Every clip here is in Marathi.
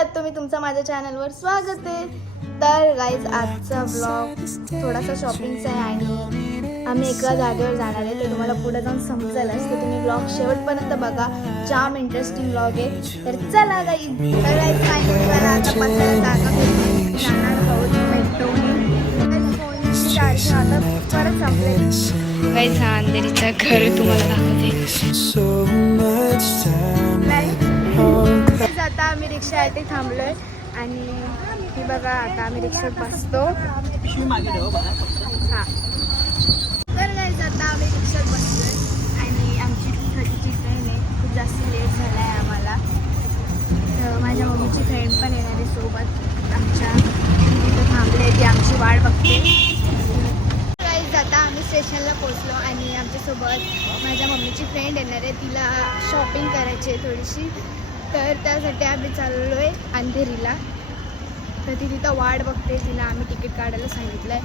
आहात तुम्ही, तुमचं माझ्या चॅनलवर स्वागत आहे. तर गाईज आजचा ब्लॉग थोडासा शॉपिंगचा आहे आणि आम्ही एका जागेवर जाणार आहे. ते तुम्हाला पुढे जाऊन समजेलच. तर तुम्ही ब्लॉग शेवटपर्यंत बघा, जाम इंटरेस्टिंग ब्लॉग आहे. तर चला गाईज. तर गाईज फायनली मला आता पत्त्याला जागा भेटली, जाणार आहोत मेट्रोने. फोनची चार्जिंग आता परत संपले. गाईज हा अंधेरीचं घर तुम्हाला दाखवते. आता आम्ही रिक्षासाठी थांबलोय आणि ही बघा आता आम्ही रिक्षात बसतो. हां तर गाईज आता आम्ही रिक्षात बसलोय आणि आमची 30ची ट्रेन आहे. खूप जास्त लेट झाला आहे आम्हाला. तर माझ्या मम्मीची फ्रेंड पण येणार आहे सोबत आमच्या. तिथं थांबले, ती आमची वाट बघते. गाईज आता आम्ही स्टेशनला पोचलो आणि आमच्यासोबत माझ्या मम्मीची फ्रेंड येणार आहे. तिला शॉपिंग करायची आहे थोडीशी. तर त्यासाठी आम्ही चाललो आहे अंधेरीला. तर ती तिथं वाट बघते. तिला आम्ही तिकीट काढायला सांगितलं आहे.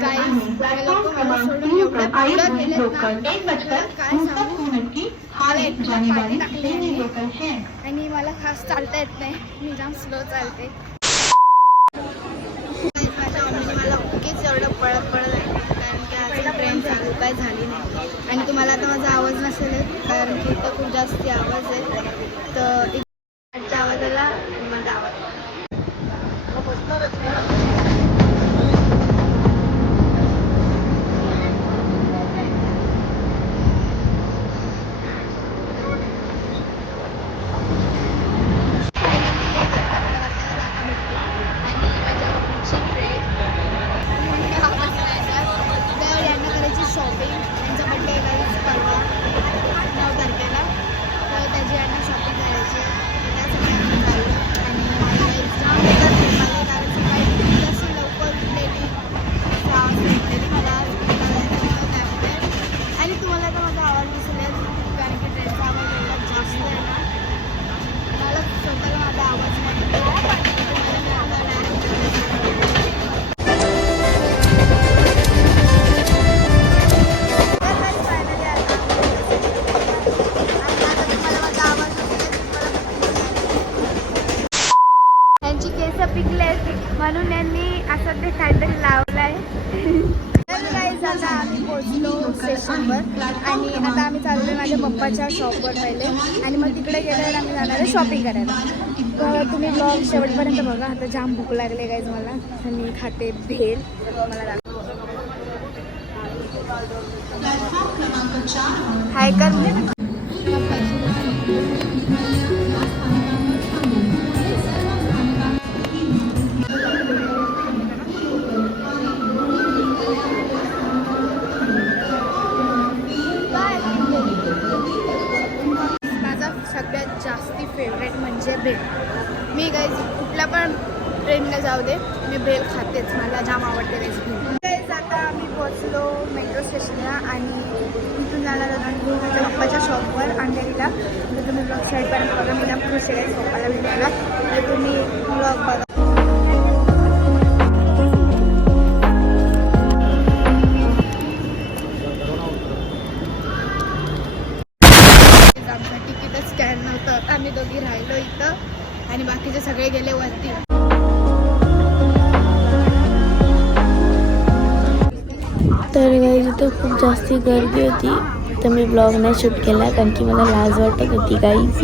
काय सोडून एवढं पुढं गेलेत ना, काय सांगू. पाठी टाकली आणि मला खास चालता येत नाही. मी जाम स्लो चालते. माझ्या मम्मीने मला उगीच एवढं पळत आहे, कारण की आज ट्रेन चालू काय झाली नाही. आणि तुम्हाला आता माझा आवाज नसेल कारण की इथं खूप जास्त आवाज आहे. तर आजच्या आवाजाला माझा आवाज शॉपिंग. त्यांचा बड्डे आहे परवा 9 तारखेला. तर त्याची यांना शॉपिंग करायची आहे. त्यासाठी आम्ही चाललो आणि एक्झाम येतात कारण सकाळी जास्त लवकर उठलेली त्रास भेटलेली मला त्यामुळे. आणि तुम्हाला तर माझा आवाज नसेल कारण की ट्रेनचा आवाज एवढा जास्त आहे ना, मला स्वतःला माझा आवाज नाही. म्हणून यांनी असं ते काहीतरी लावलं आहे. तर गाईज आता आम्ही पोचलो स्टेशनवर आणि आता आम्ही चाललो आहे माझ्या पप्पाच्या शॉपवर पहिले आणि मग तिकडे गेल्यावर आम्ही जाणार आहे शॉपिंग करायला. तर तुम्ही ब्लॉग शेवटपर्यंत बघा. आता जाम भूक लागले गाईज मला आणि खाते भेल. मला हाय कर. सगळ्यात जास्ती फेवरेट म्हणजे भेल. मी गाईज कुठल्या पण ट्रेनला जाऊ दे, मी भेल खातेच. मला जाम आवडते रेसिपी. गाईज आता आम्ही पोचलो मेट्रो स्टेशनला आणि इथून जाणार होतो माझ्या पप्पाच्या शॉपवर अंधेरीला. तर तुम्ही ब्लॉग साईडपर्यंत बघा. मी जाम खुश आहे पप्पाला भेटायला. तर तुम्ही ब्लॉग बघा. तिकीटच स्कॅन नव्हतं. आम्ही दोघी राहिलो इथं आणि बाकीचे सगळे गेले वरती. तर गाईज इथं खूप जास्ती गर्दी होती. तर मी ब्लॉग नाही शूट केला कारण की मला लाज वाटत होती गाईज.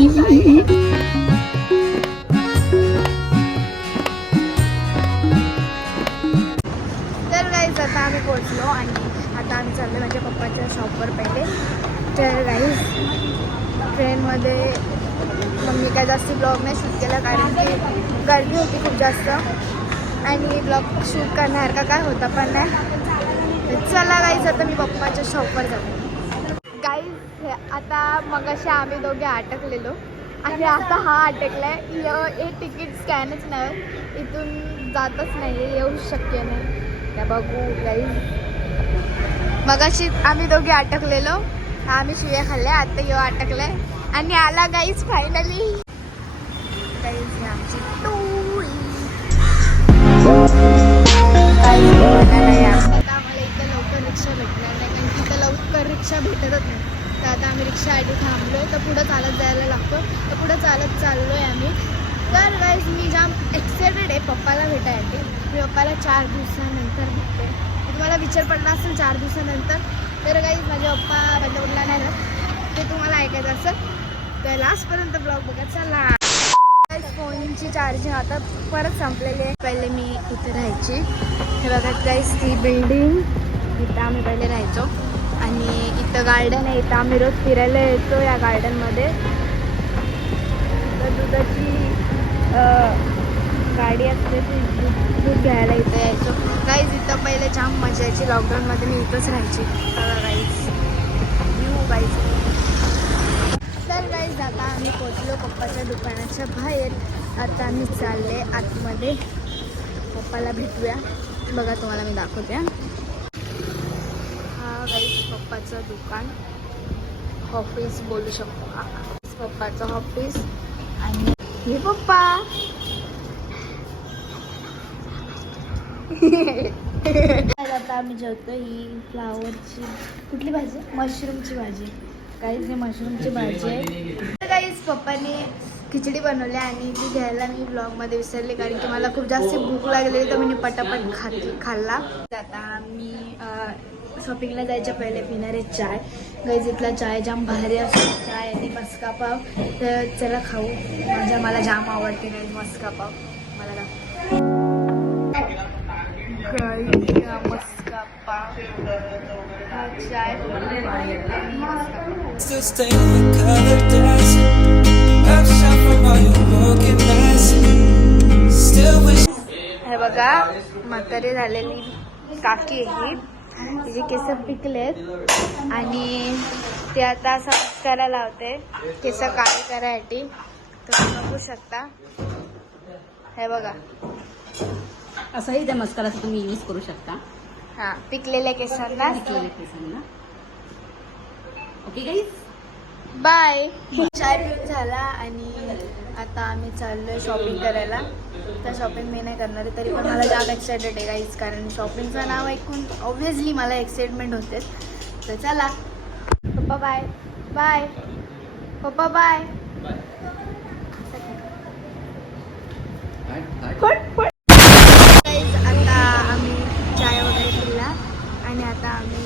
तर गाईज आता आम्ही पोचलो आणि आता आम्ही चाललो माझ्या पप्पाच्या शॉपवर पहिले. तर गाईज ट्रेनमध्ये मग मी काय जास्त ब्लॉग नाही शूट केला कारण की गर्दी होती खूप जास्त आणि ब्लॉग शूट करण्यासारखा काय होता पण नाही. चला गाईज आता मी पप्पाच्या शॉपवर जातो. गाईज आता मगाशी आम्ही दोघे अटकलेलो आणि आता हा अटकलाय. एक तिकीट स्कॅनच नाही, इथून जातच नाही, येऊ शक्य नाही. त्या बघू गाईज मगाशी आम्ही दोघे अटकलेलो. आम्ही शिव्या खाल्ल्या. आता येऊ अटकलाय आणि आला गाईज फायनली. गाईज आमची टोळी. आता आम्हाला इथं लवकर रिक्षा भेटणार नाही कारण की इथं लवकर रिक्षा भेटतच नाही. तर आता आम्ही रिक्षासाठी थांबलो आहे, तर पुढं चालत जायला लागतो, तर पुढं चालत चाललो आहे आम्ही. तर गाईज मी जाम एक्सायटेड आहे पप्पाला भेटायसाठी. मी पप्पाला 4 दिवसानंतर भेटते. तुम्हाला विचार पडला असेल 4 दिवसानंतर. तर गाईज माझे पप्पा बंदवडला नाही ना, ते तुम्हाला ऐकायचं असेल तर लास्टपर्यंत ब्लॉग बघा. चला. फोनची चार्जिंग आता परत संपलेली आहे. पहिले मी इथे राहायची. हे बघा गाईज ती बिल्डिंग, इथं आम्ही पहिले राहायचो. आणि इथं गार्डन आहे, इथं आम्ही रोज फिरायला येतो या गार्डनमध्ये. तर दुधाची गाडी असते ती दूध घ्यायला इथं यायचो. गाईज इथं पहिले जाम मजा यायची. लॉकडाऊनमध्ये मी इथंच राहायची. Guys you guys. तर गाईज आता आम्ही पोचलो पप्पाच्या दुकानाच्या बाहेर. आता आम्ही चालले आतमध्ये, पप्पाला भेटूया. बघा तुम्हाला मी दाखवते. हा गाईज पप्पाचं दुकान, ऑफिस बोलू शकतो. हा पप्पाचं ऑफिस. आणि हे पप्पा आता आम्ही जेवतो. ही फ्लावरची कुठली भाजी, मशरूमची भाजी. काहीच नाही, मशरूमची भाजी आहे. काहीच पप्पाने खिचडी बनवली आणि ती घ्यायला मी ब्लॉगमध्ये विसरले, कारण की मला खूप जास्त भूक लागलेली, तर मी पटापट खाल्ला. आता मी शॉपिंगला जायच्या पहिले पिणारे चाय. गाईज इथला चाय जाम भारी असतो, चाय आणि मस्का पाव. तर चला खाऊ. मला जाम आवडते गाईज मस्का पाव. मला मस्का पाव, चाय Still staying with colored eyes. I've shot from all your broken eyes. Still wish. हे बघा म्हातारी झालेली काकी ही, तिचे केस पिकलेत आणि ते आता संस्कारा लावते केस काळे करायसाठी. तुम्ही बघू शकता. हे बघा असंही त्या मस्काराचा तुम्ही यूज करू शकता हा पिकलेल्या केसांना. Okay guys, bye. चाय पिऊन झाला आणि आता आम्ही चाललोय शॉपिंग करायला. तर शॉपिंग मी नाही करणार आहे, तरी पण मला जाम एक्सायटेड आहे गाईज, कारण शॉपिंगचं नाव ऐकून ऑब्व्हियसली मला एक्साइटमेंट होते. तर चला पप्पा बाय. बाय पप्पा बाय. गाईज आता आम्ही चाय वगैरे पिला आणि आता आम्ही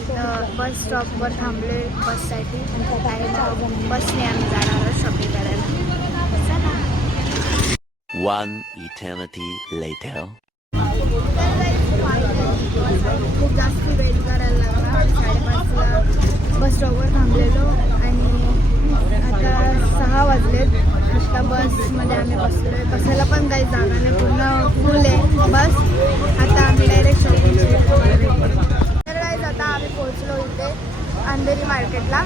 बस स्टॉपवर थांबलोय बससाठी. आणि बसने आम्ही जाणार आहोत शॉपिंग करायला. One eternity later. खूप जास्त वेट करायला लागला. 5:30ला बस स्टॉपवर थांबलेलो आणि आता 6 वाजलेत. आता बसमध्ये आम्ही बसलोय. बसायला पण काही जागा नाही, पूर्ण फुल आहे बस. आता आम्ही डायरेक्ट शॉपिंगची तर गाईज आता आम्ही पोहोचलो इथे अंधेरी मार्केटला.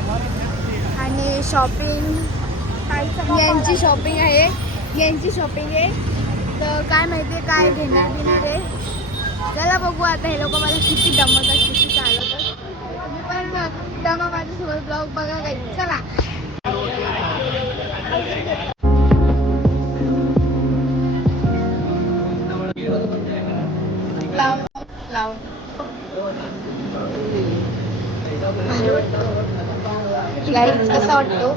आणि शॉपिंग यांची शॉपिंग आहे, यांची शॉपिंग आहे. तर काय माहिती आहे काय घेणार बिणार आहे. चला बघू आता हे लोक मला किती दमवतात, किती चालवतात. तुम्ही पण दमा माझ्यासोबत ब्लॉग बघा काही. चला. लावून गाईज कसा वाटतो?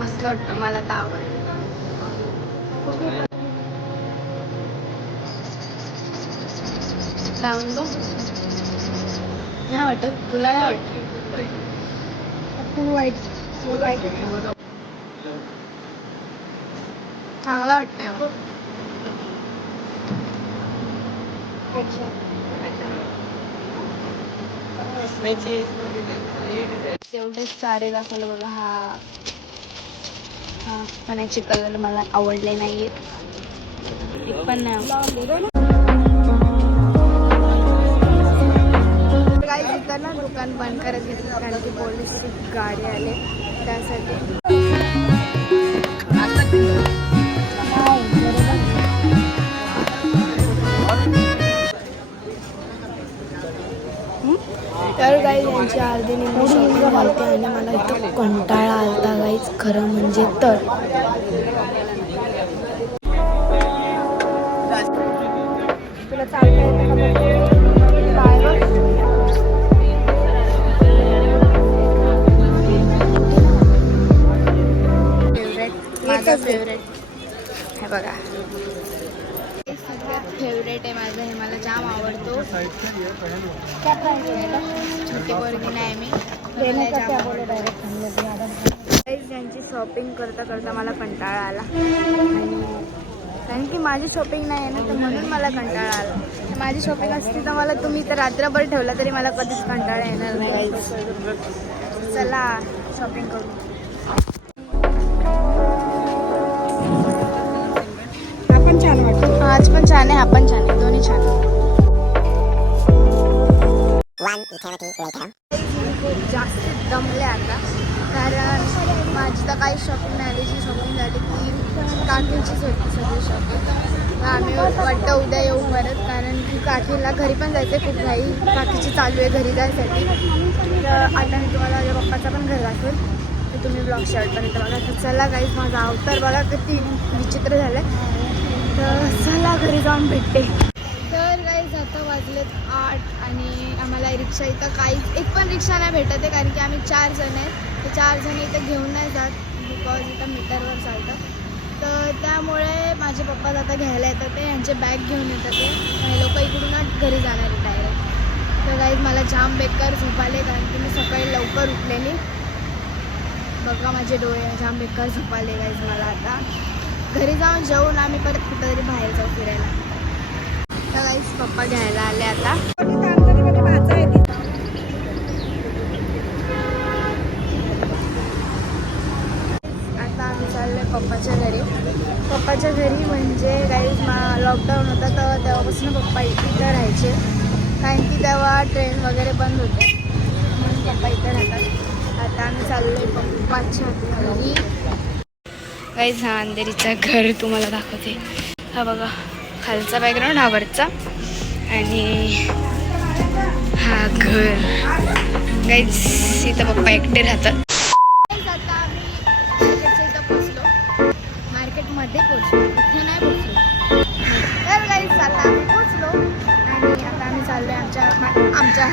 मस्त वाटतं, मला तर आवडतं. लावून बघ. नाही वाटत तुला? नाही वाटत? वाईट चांगला वाटतं. तेवढेच सारे दाखवलं बघा. हा पाण्याचे कलर मला आवडले नाहीये, एक पण नाही. काही इथं ना दुकान बंद करत घेतलं, कारण की पोलीसची गाडी आली त्यासाठी. तर गाईज यांची अर्धी निम्मी शॉपिंग घालते आणि मला इथं कंटाळा आलता गाईज खरं म्हणजे. तर तुला चालता येतं का? हे बघा, हे सगळ्यात फेवरेट आहे माझं, हे मला जाम आवडतो. क्या प्राइस आहे याला? छोटी पोरगी नाही मी, मला जाम आवडतं. यांची शॉपिंग करता करता मला कंटाळा आला, कारण की माझी शॉपिंग नाही आहे ना, तर म्हणून मला कंटाळा आला. माझी शॉपिंग असती तर मला तुम्ही तर रात्रभर ठेवला तरी मला कधीच कंटाळा येणार नाही गाईज. चला शॉपिंग करू. हा पण छान वाटतो. आज पण छान आहे, हा पण छान आहे, दोन्ही छान आहे. खूप जास्त दमले आता, कारण माझी तर काही शॉपिंग नाही आली. जी शॉपिंग झाली ती काकींचीच होती सगळी शॉपिंग. आम्ही वाटतं उद्या येऊ परत, कारण की काकीला घरी पण जायचं आहे. खूप घाई काकीची चालू आहे घरी जायसाठी. तर आता मी तुम्हाला माझ्या पप्पाचा पण घर दाखवेल, तर तुम्ही ब्लॉग शेवटपर्यंत बघा. तर चला गाईज, माझा अवतार बघा किती विचित्र झालं आहे. तर चला घरी जाऊन भेटते. तर गाईज आता वाजलेत 8 आणि आम्हाला रिक्षा इथं काहीच एक पण रिक्षा नाही भेटत आहे, कारण की आम्ही 4 जण आहेत. ते 4 जण इथं घेऊन नाही जात, बिकॉज इथं मीटरवर चालतं. तर त्यामुळे माझे पप्पा आता घ्यायला येतात, ते यांचे बॅग घेऊन येतात. ते आणि लोक इकडूनच घरी जाणार आहे डायरेक्ट. तर गाईज मला जाम बेकार झोप आले, कारण की मी सकाळी लवकर उठलेली. बघा माझे डोळे, जाम बेकार झोप आले गाईज मला. आता घरी जाऊन जेवून आम्ही परत कुठंतरी बाहेर जाऊ फिरायला. तर गाईज पप्पा घ्यायला आले आता. आता आम्ही चाललो आहे पप्पाच्या घरी. पप्पाच्या घरी म्हणजे गाईज लॉकडाऊन होता तर तेव्हापासून पप्पा इथं राहायचे, कारण की तेव्हा ट्रेन वगैरे बंद होते, म्हणून पप्पा इथं राहतात. आता आम्ही चाललो आहे पप्पाच्या घरी. गाईज हा अंधेरीचं घर तुम्हाला दाखवते. हा बघा खालचा बॅकग्राऊंड, हा वरचा, आणि हा घर. गाईज इथं पप्पा एकटे राहतात. आता आम्ही मार्केटच्या इथं पोचलो, मार्केटमध्ये पोचलो, इथे नाही पोचलो. तर गाईज आता आम्ही पोचलो आणि आता आम्ही चाललो आहे आमच्या